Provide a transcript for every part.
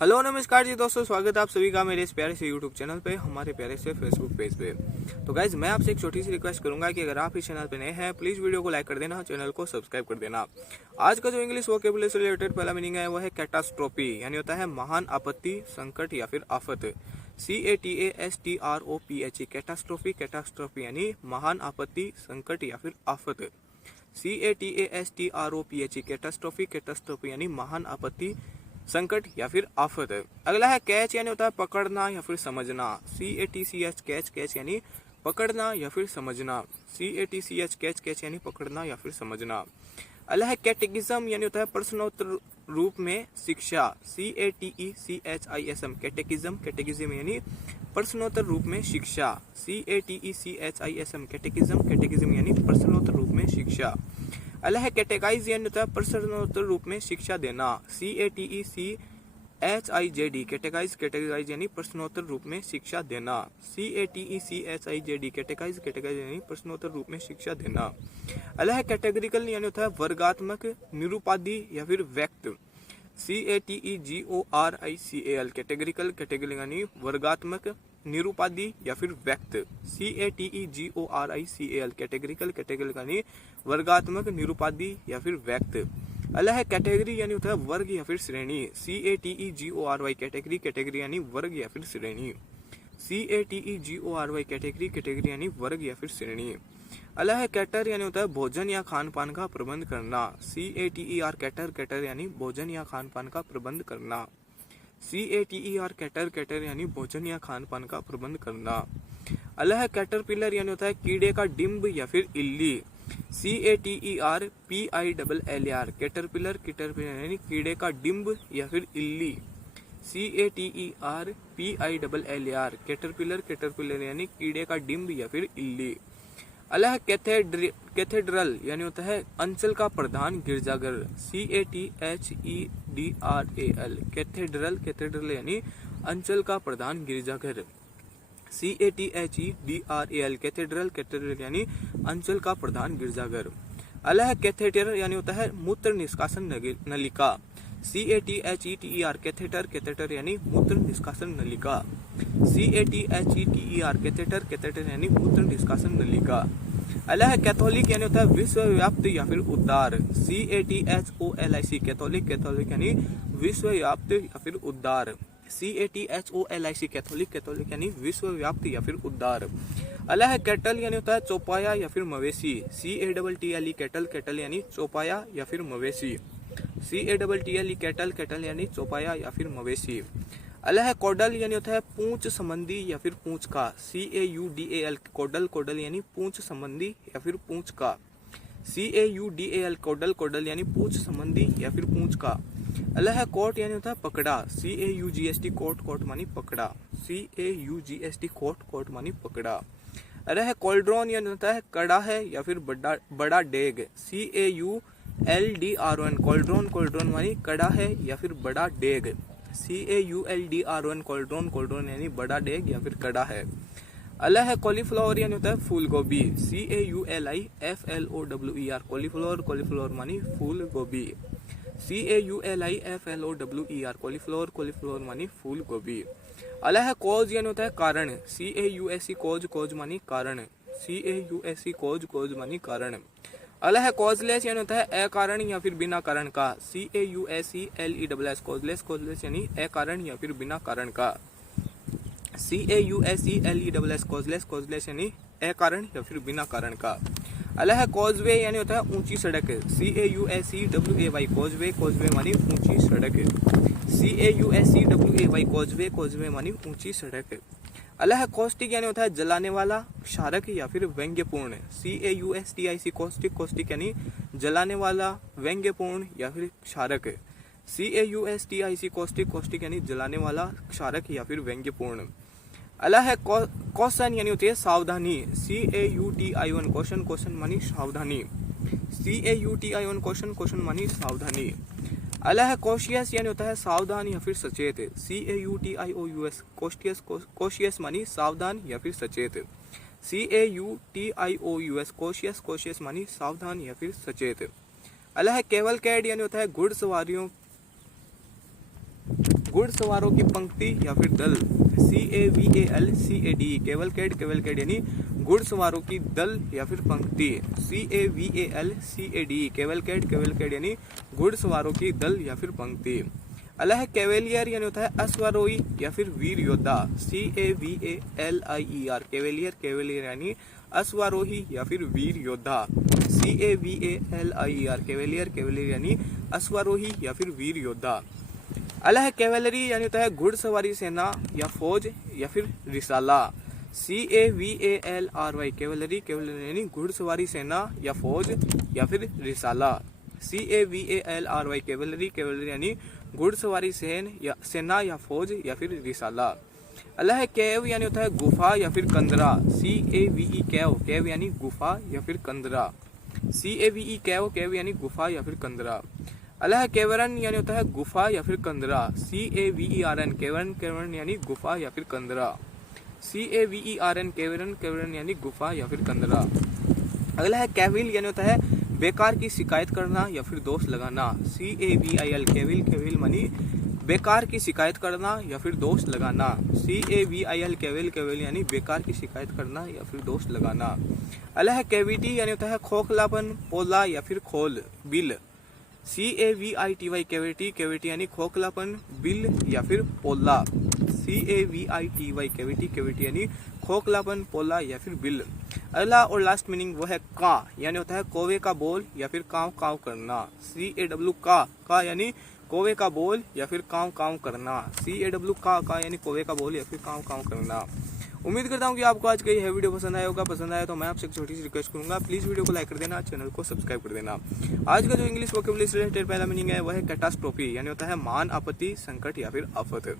Hello नमस्कार जी दोस्तों, स्वागत है आप सभी का मेरे इस प्यारे से यूट्यूब चैनल पे, हमारे प्यारे से फेसबुक पेज पे। तो गाइज मैं आपसे एक छोटी सी रिक्वेस्ट करूंगा कि अगर आप इस चैनल पे नए हैं प्लीज वीडियो को लाइक कर देना, चैनल को सब्सक्राइब कर देना। आज का जो इंग्लिश वोकेबुलरी से रिलेटेड पहला मीनिंग है वो है कैटास्ट्रोफी, यानी होता है महान आपत्ति, संकट या फिर आफत। CATASTROPHE कैटास्ट्रोफी, कैटास्ट्रोफी यानी महान आपत्ति, संकट या फिर आफत। CATASTROPHE कैटास्ट्रोफी, कैटास्ट्रोफी यानी महान आपत्ति, संकट या फिर आफत। अगला है कैच, यानी होता है पकड़ना या फिर समझना। CATCH कैच, कैच यानी पकड़ना या फिर समझना। CATCH कैच, कैच यानी पकड़ना या फिर समझना। अगला है कैटेकिज्म, यानी होता है प्रश्नोत्तर रूप में शिक्षा। CATECHISM कैटेकिज्म, कैटेकिज्म यानी प्रश्नोत्तर रूप में शिक्षा। CATECHISM कैटेकिज्म, कैटेकिज्म यानी प्रश्नोत्तर रूप में शिक्षा। अगला है कैटेगाइज, यानी होता है प्रश्नोत्तर रूप में शिक्षा देना। CATECHIZD कैटेगाइज, कैटेगाइज यानी प्रश्नोत्तर रूप में शिक्षा देना। CATECHIZD कैटेगाइज, कैटेगाइज यानी प्रश्नोत्तर रूप में शिक्षा देना। अगला है कैटेगरिकल, यानी होता है वर्गात्मक, निरूपाधि या फिर व्यक्त। CATEGORICAL कैटेगरिकल, कैटेगरी यानी वर्गात्मक, निरूपाधि या फिर व्यक्त। CATEGORICAL कैटेगरिकल, कैटेगरी यानी वर्गात्मक, निरूपाधि या फिर व्यक्त। अगला है कैटेगरी, यानी होता है वर्ग या फिर श्रेणी। CATEGORY कैटेगरी, कैटेगरी यानी वर्ग या फिर श्रेणी। CATEGORY कैटेगरी, कैटेगरी यानी वर्ग या फिर श्रेणी। अगला है कैटर, यानी होता है भोजन या खान पान का प्रबंध करना। CATER कैटर, कैटर यानी भोजन या खान पान का प्रबंध करना। CATER कैटर, कैटर यानी भोजन या खान पान का प्रबंध करना। अगला है कैटरपिलर, यानी होता है कीड़े का डिंब या फिर इल्ली। CATERPILLAR कैटरपिलर, कैटरपिलर यानी कीड़े का डिंब या फिर इल्ली। CATERPILLAR कैटरपिलर, कैटरपिलर यानी कीड़े का डिंब या फिर इल्ली। अगला है कैथेड्रल, यानी होता है अंचल का प्रधान गिरजाघर। CATHEDRAL कैथेड्रल, कैथेड्रल यानी अंचल का प्रधान गिरजाघर। CATHEDRAL कैथेड्रल, कैथेड्रल यानी अंचल का प्रधान गिरजाघर। अगला है कैथेटर, यानी होता है मूत्र निष्कासन नलिका। CATHETER कैथेटर, कैथेटर यानी मूत्र निष्कासन नलिका। CATHETER कैथेटर, कैथेटर यानी मूत्र निष्कासन नलिका। अगला है कैथोलिक, यानी होता है विश्वव्याप्त या फिर उद्धार। CATHOLIC कैथोलिक, कैथोलिक यानी विश्वव्याप्त या फिर उद्धार। CATHOLIC कैथोलिक, कैथोलिक यानी विश्वव्याप्त या फिर उद्धार। अगला है कैटल, यानी होता है चौपाया या फिर मवेशी। CATTLE कैटल, कैटल यानी चौपाया या फिर मवेशी। CATTLE कैटल, कैटल यानी चौपाया या फिर मवेशी। अगला है कौडल, यानी होता है पूंछ संबंधी या फिर पूंछ का। CAUDAL कौडल, कौडल यानी पूंछ संबंधी या फिर पूंछ का। CAUDAL कौडल, कौडल यानी पूंछ संबंधी या फिर पूंछ का। अगला है कोट, यानी होता है पकड़ा। CAUGST कोट, कोट मानी पकड़ा। CAUGST कोट, कोट मानी पकड़ा। अगला है कॉल्ड्रॉन, यानी होता है कड़ा है या फिर बड़ा डेग। CAULDRON कॉल्ड्रॉन, कॉल्ड्रॉन मानी कड़ा है या फिर बड़ा डेग। CAULDRON कॉल्ड्रॉन, कॉल्ड्रॉन यानी बड़ा डेग या फिर कड़ा है। अगला है कॉलीफ्लावर, यानी होता है फूल गोभी। CAULIFLOWER कॉलीफ्लावर, कॉलीफ्लावर मानी फूल गोभी। CAULIFLOWER कॉलीफ्लावर, कॉलीफ्लावर मानी फूल गोभी। अगला है कॉज, यानी होता है कारण। CAUSE कॉज, कॉज मानी कारण। CAUSE कॉज, कॉज मानी कारण। अगला है कॉजलेस, यानी होता है अकारण या फिर बिना कारण का। CAUSELESS कॉजलेस, कॉजलेस यानी अकारण या फिर बिना कारण का। CAUSELESS कॉजलेस, कॉजलेस यानी अकारण या फिर बिना कारण का। अगला है कॉजवे, यानी होता है ऊंची सड़क। CAUSEWAY कॉजवे, कॉजवे मानी ऊंची सड़क। CAUSEWAY कॉजवे, कॉजवे मानी ऊंची सड़क। अगला है कॉस्टिक, यानी होता है जलाने वाला, क्षारक या फिर व्यंग्यपूर्ण। CAUSTIC कॉस्टिक, कॉस्टिक यानी जलाने वाला, व्यंग्यपूर्ण या फिर क्षारक। CAUSTIC कॉस्टिक, कॉस्टिक यानी जलाने वाला, क्षारक या फिर व्यंग्यपूर्ण। अगला है कॉशन, यानी होती है सावधानी। CAUTION कॉशन, कॉशन मानी सावधानी। CAUTION कॉशन, कॉशन मानी सावधानी। अगला है कॉशियस, यानी होता है सावधान या फिर सचेत। CAUTIOUS कॉशियस, कॉशियस मानी सावधान या फिर सचेत। CAUTIOUS कॉशियस, कॉशियस मानी सावधान या फिर सचेत। अगला है केवल कैड, यानी होता है घुड़सवारियों घुड़सवारों की पंक्ति या फिर दल, CAVALCAD, केवलकेड, केवलकेड यानी घुड़सवारों की दल या फिर पंक्ति, CAVALCAD, केवलकेड, केवलकेड यानी घुड़सवारों की दल या फिर पंक्ति। अगला है कैवेलियर यानी होता है अश्वारोही या फिर वीर योद्धा, CAVALIER, कैवेलियर, कैवेलियर यानी अश्वारोही या फिर वीर योद्धा, CAVALIER, कैवेलियर, कैवेलियर यानी अश्वारोही या फिर वीर योद्धा। अगला है कैवेलरी यानी होता है घुड़सवारी सेना या फौज या फिर रिसाला, CAVALRY, कैवेलरी, कैवेलरी यानी घुड़सवारी सेना या फौज या फिर रिसाला, CAVALRY, कैवेलरी, कैवेलरी यानी घुड़सवारी सेना या फौज या फिर रिसाला। अगला है केव यानी होता है गुफा या फिर कंदरा, CAVE, केव, केव यानी गुफा या फिर कंदरा, CAVE, केव, केव यानी गुफा या फिर कंदरा। अगला है केवरन यानी होता है गुफा या फिर कंदरा, CAVERN, केवरन, केवरन यानी गुफा या फिर कंदरा, CAVERN, केवरन, केवरन यानी गुफा या फिर कंदरा। अगला है कैविल यानी होता है बेकार की शिकायत करना या फिर दोष लगाना, CAVIL, केविल, केविल मानी बेकार की शिकायत करना या फिर दोष लगाना, CAVIL, केविल, केविल यानी बेकार की शिकायत करना या फिर दोष लगाना। अगला है कैविटी यानी होता है खोखलापन, पोला या फिर खोल, बिल, CAVITY, कैविटी, कैविटी यानी खोखलापन, बिल या फिर पोला, CAVITY, कैविटी, कैविटी यानी खोखलापन, पोला या फिर बिल। अगला और लास्ट मीनिंग वो है का यानी होता है कौवे का बोल या फिर काव काव करना, CAW, का यानी कौवे का बोल या फिर काव काव करना, CAW, का यानी कौवे का बोल या फिर काव काव करना। उम्मीद करता हूँ कि आपको आज का यह वीडियो पसंद आया होगा। पसंद आया तो मैं आपसे एक छोटी सी रिक्वेस्ट करूंगा, प्लीज वीडियो को लाइक कर देना, चैनल को सब्सक्राइब कर देना। आज का जो इंग्लिश वोकेबुलरी से रिलेटेड पहला मीनिंग है वह है कैटास्ट्रोफी यानी होता है मान, आपत्ति, संकट या फिर आफत।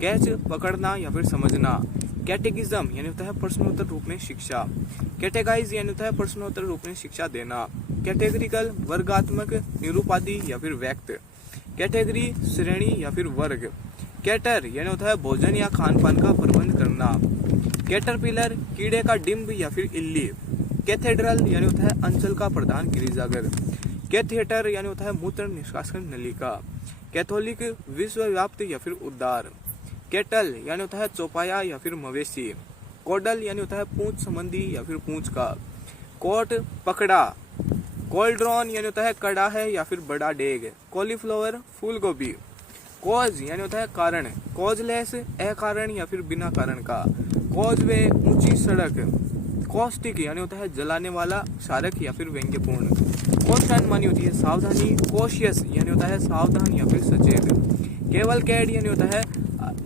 कैच, पकड़ना या फिर समझना। कैटेगिज्म यानी होता है प्रश्नोत्तर रूप में शिक्षा। कैटेगाइज यानी होता है प्रश्नोत्तर रूप में शिक्षा देना। कैटेगरिकल, वर्गात्मक, निरूपाधि या फिर व्यक्त। कैटेगरी, श्रेणी या फिर वर्ग। कैटर यानी होता है भोजन या खान पान का प्रबंध करना। कैटरपिलर, कीड़े का डिंब या फिर इल्ली। कैथेड्रल यानी होता है अंचल का प्रधान गिरिजागर। कैथेटर यानी होता है मूत्र निष्कासन नलिका। कैथोलिक, विश्वव्याप्त या फिर उद्धार। कैटल यानी होता है चौपाया या फिर मवेशी। कोडल यानी होता है पूंछ संबंधी या फिर पूंछ का। कोट, पकड़ा। कोल्ड्रॉन यानी होता है कड़ा है या फिर बड़ा डेग। कॉलीफ्लावर, फूल गोभी। कॉज यानी होता है कारण। कॉजलेस, अकारण या फिर बिना कारण का। कॉजवे, ऊंची सड़क। कॉस्टिक यानी होता है जलाने वाला, क्षारक या फिर व्यंग्यपूर्ण। कॉशन मानी होती है सावधानी। कॉशियस यानी होता है सावधान या फिर सचेत। केवलकेड यानी होता है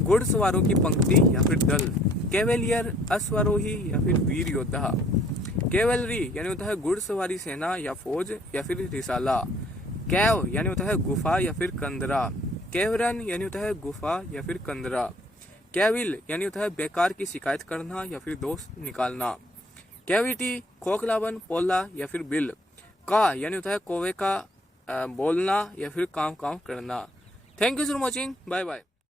घुड़सवारों की पंक्ति या फिर दल। कैवेलियर, अश्वारोही या फिर वीर योद्धा। कैवेलरी यानी होता है घुड़सवारी सेना या फौज या फिर रिसाला। कैव यानी होता है गुफा या फिर कंदरा। कैवरन यानी होता है गुफा या फिर कंदरा। कैविल यानी होता है बेकार की शिकायत करना या फिर दोष निकालना। कैविटी, खोखलापन, पोला या फिर बिल। का यानी होता है कौवे का बोलना या फिर काम काम करना। Thank you for watching, bye bye.